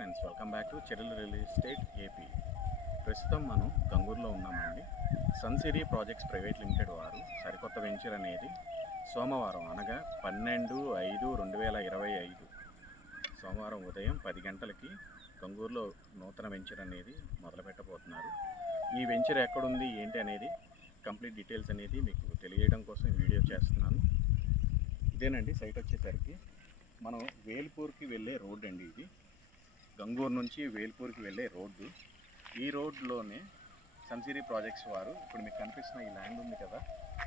Friends welcome back to చెరల్ real estate AP ప్రస్తుతం మనం గంగూరులో ఉన్నామండి. సన్సిరీ ప్రాజెక్ట్స్ ప్రైవేట్ లిమిటెడ్ వారు సరికొత్త వెంచర్ అనేది సోమవారం అనగా పన్నెండు ఐదు రెండు వేల ఇరవై ఐదు. సోమవారం ఉదయం పది గంటలకి గంగూరులో నూతన వెంచర్ అనేది మొదలుపెట్టబోతున్నారు. ఈ వెంచర్ ఎక్కడుంది ఏంటి అనేది కంప్లీట్ డీటెయిల్స్ అనేది మీకు తెలియడం కోసం వీడియో చేస్తున్నాను. ఇదేనండి సైట్ వచ్చేసరికి మనం వేల్పూర్కి వెళ్ళే రోడ్ అండి ఇది. గంగూరు నుంచి వేల్పూర్కి వెళ్ళే రోడ్డు. ఈ రోడ్లోనే సన్సిరీ ప్రాజెక్ట్స్ వారు ఇప్పుడు మీకు కనిపిస్తున్న ఈ ల్యాండ్ ఉంది కదా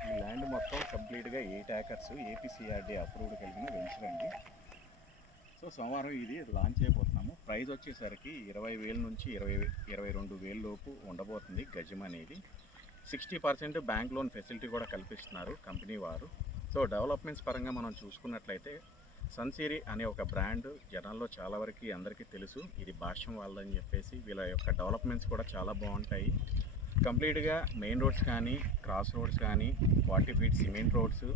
ఈ ల్యాండ్ మొత్తం కంప్లీట్గా ఎయిట్ ఏకర్స్ ఏపీసీఆర్డీ అప్రూవ్డ్ కలిగిన వెంచర్ అండి. సో సోమవారం ఇది లాంచ్ అయిపోతున్నాము. ప్రైస్ వచ్చేసరికి ఇరవై వేల నుంచి ఇరవై ఇరవై రెండు వేల లోపు ఉండబోతుంది గజం అనేది. Sixty percent bank loan facility కూడా కల్పిస్తున్నారు కంపెనీ వారు. సో డెవలప్మెంట్స్ పరంగా మనం చూసుకున్నట్లయితే సన్సిరీ అనే ఒక బ్రాండ్ జనాల్లో చాలా వరకు అందరికీ తెలుసు. ఇది భాష్యం వాళ్ళని చెప్పేసి వీళ్ళ యొక్క డెవలప్మెంట్స్ కూడా చాలా బాగుంటాయి. కంప్లీట్గా మెయిన్ రోడ్స్ కానీ క్రాస్ రోడ్స్ కానీ ఫార్టీ ఫీట్ సిమెంట్ రోడ్స్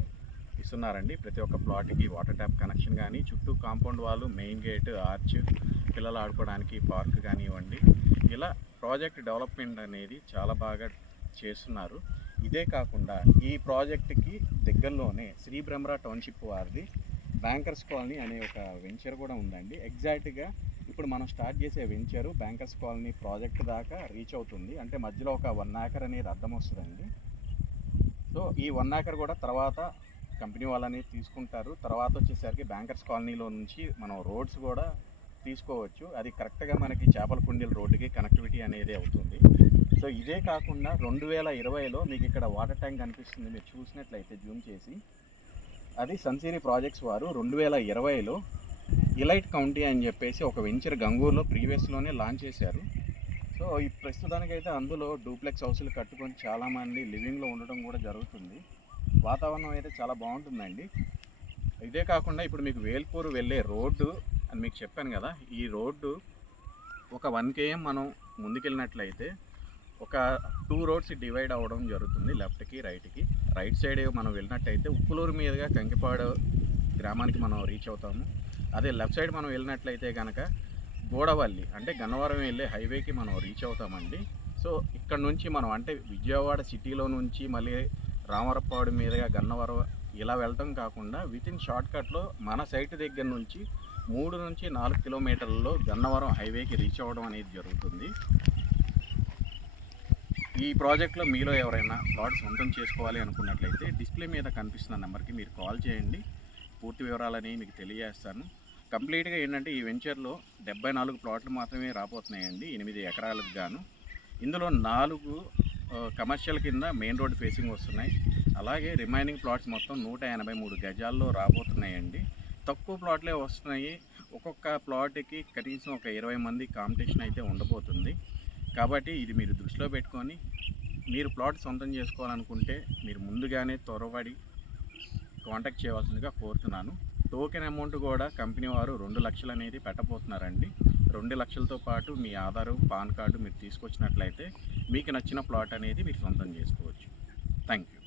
ఇస్తున్నారండి. ప్రతి ఒక్క ప్లాట్కి వాటర్ ట్యాప్ కనెక్షన్ కానీ చుట్టూ కాంపౌండ్ వాళ్ళు మెయిన్ గేట్ ఆర్చ్ పిల్లలు ఆడుకోవడానికి పార్క్ కానివ్వండి. ఇలా ప్రాజెక్ట్ డెవలప్మెంట్ అనేది చాలా బాగా చేస్తున్నారు. ఇదే కాకుండా ఈ ప్రాజెక్ట్కి దగ్గరలోనే శ్రీ బ్రహ్మరా టౌన్షిప్ వారిది. బ్యాంకర్స్ కాలనీ అనే ఒక వెంచర్ కూడా ఉందండి. ఎగ్జాక్ట్గా ఇప్పుడు మనం స్టార్ట్ చేసే వెంచరు బ్యాంకర్స్ కాలనీ ప్రాజెక్ట్ దాకా రీచ్ అవుతుంది. అంటే మధ్యలో ఒక వన్ ఏకర్ అనేది అర్థం వస్తుందండి. సో ఈ వన్ ఏకర్ కూడా తర్వాత కంపెనీ వాళ్ళని తీసుకుంటారు. తర్వాత వచ్చేసరికి బ్యాంకర్స్ కాలనీలో నుంచి మనం రోడ్స్ కూడా తీసుకోవచ్చు. అది కరెక్ట్గా మనకి చేపల కుండీల రోడ్డుకి కనెక్టివిటీ అనేది అవుతుంది. సో ఇదే కాకుండా రెండు వేల ఇరవైలో మీకు ఇక్కడ వాటర్ ట్యాంక్ కనిపిస్తుంది మీరు చూసినట్లయితే జూమ్ చేసి. అది సన్సిరీ ప్రాజెక్ట్స్ వారు రెండు వేల ఇరవైలో ఇలైట్ కౌంటీ అని చెప్పేసి ఒక వెంచర్ గంగూరులో ప్రీవియస్లోనే లాంచ్ చేశారు. సో ఈ ప్రస్తుతానికైతే అందులో డూప్లెక్స్ హౌస్లు కట్టుకొని చాలామంది లివింగ్లో ఉండడం కూడా జరుగుతుంది. వాతావరణం అయితే చాలా బాగుంటుందండి. ఇదే కాకుండా ఇప్పుడు మీకు వేల్పూర్ వెళ్ళే రోడ్డు అని మీకు చెప్పాను కదా ఈ రోడ్డు ఒక వన్ కేఎం మనం ముందుకెళ్ళినట్లయితే ఒక టూ రోడ్స్ డివైడ్ అవ్వడం జరుగుతుంది లెఫ్ట్కి రైట్కి. రైట్ సైడ్ మనం వెళ్ళినట్టయితే ఉప్పులూరు మీదుగా కంకిపాడు గ్రామానికి మనం రీచ్ అవుతాము. అదే లెఫ్ట్ సైడ్ మనం వెళ్ళినట్లయితే కనుక గోడవల్లి అంటే గన్నవరం వెళ్ళే హైవేకి మనం రీచ్ అవుతామండి. సో ఇక్కడ నుంచి మనం అంటే విజయవాడ సిటీలో నుంచి మళ్ళీ రామరపాడు మీదుగా గన్నవరం ఇలా వెళ్ళటం కాకుండా విత్ ఇన్ మన సైట్ దగ్గర నుంచి మూడు నుంచి నాలుగు కిలోమీటర్లలో గన్నవరం హైవేకి రీచ్ అవ్వడం అనేది జరుగుతుంది. ఈ ప్రాజెక్ట్లో మీలో ఎవరైనా ప్లాట్ సొంతం చేసుకోవాలి అనుకున్నట్లయితే డిస్ప్లే మీద కనిపిస్తున్న నెంబర్కి మీరు కాల్ చేయండి. పూర్తి వివరాలని మీకు తెలియజేస్తాను. కంప్లీట్గా ఏంటంటే ఈ వెంచర్లో డెబ్బై నాలుగు ప్లాట్లు మాత్రమే రాబోతున్నాయండి ఎనిమిది ఎకరాలకు గాను. ఇందులో నాలుగు కమర్షియల్ కింద మెయిన్ రోడ్ ఫేసింగ్ వస్తున్నాయి. అలాగే రిమైనింగ్ ప్లాట్స్ మొత్తం నూట ఎనభై మూడు గజాల్లో రాబోతున్నాయండి. తక్కువ ప్లాట్లే వస్తున్నాయి. ఒక్కొక్క ప్లాట్కి కనీసం ఒక ఇరవై మంది కాంపిటీషన్ అయితే ఉండబోతుంది. కాబట్టి ఇది మీరు దృష్టిలో పెట్టుకొని మీరు ప్లాట్ సొంతం చేసుకోవాలనుకుంటే మీరు ముందుగానే త్వరపడి కాంటాక్ట్ చేయవలసిందిగా కోరుతున్నాను. టోకెన్ అమౌంట్ కూడా కంపెనీ వారు రెండు లక్షలు అనేది పెట్టబోతున్నారండి. రెండు లక్షలతో పాటు మీ ఆధారు పాన్ కార్డు మీరు తీసుకొచ్చినట్లయితే మీకు నచ్చిన ప్లాట్ అనేది మీరు సొంతం చేసుకోవచ్చు. Thank you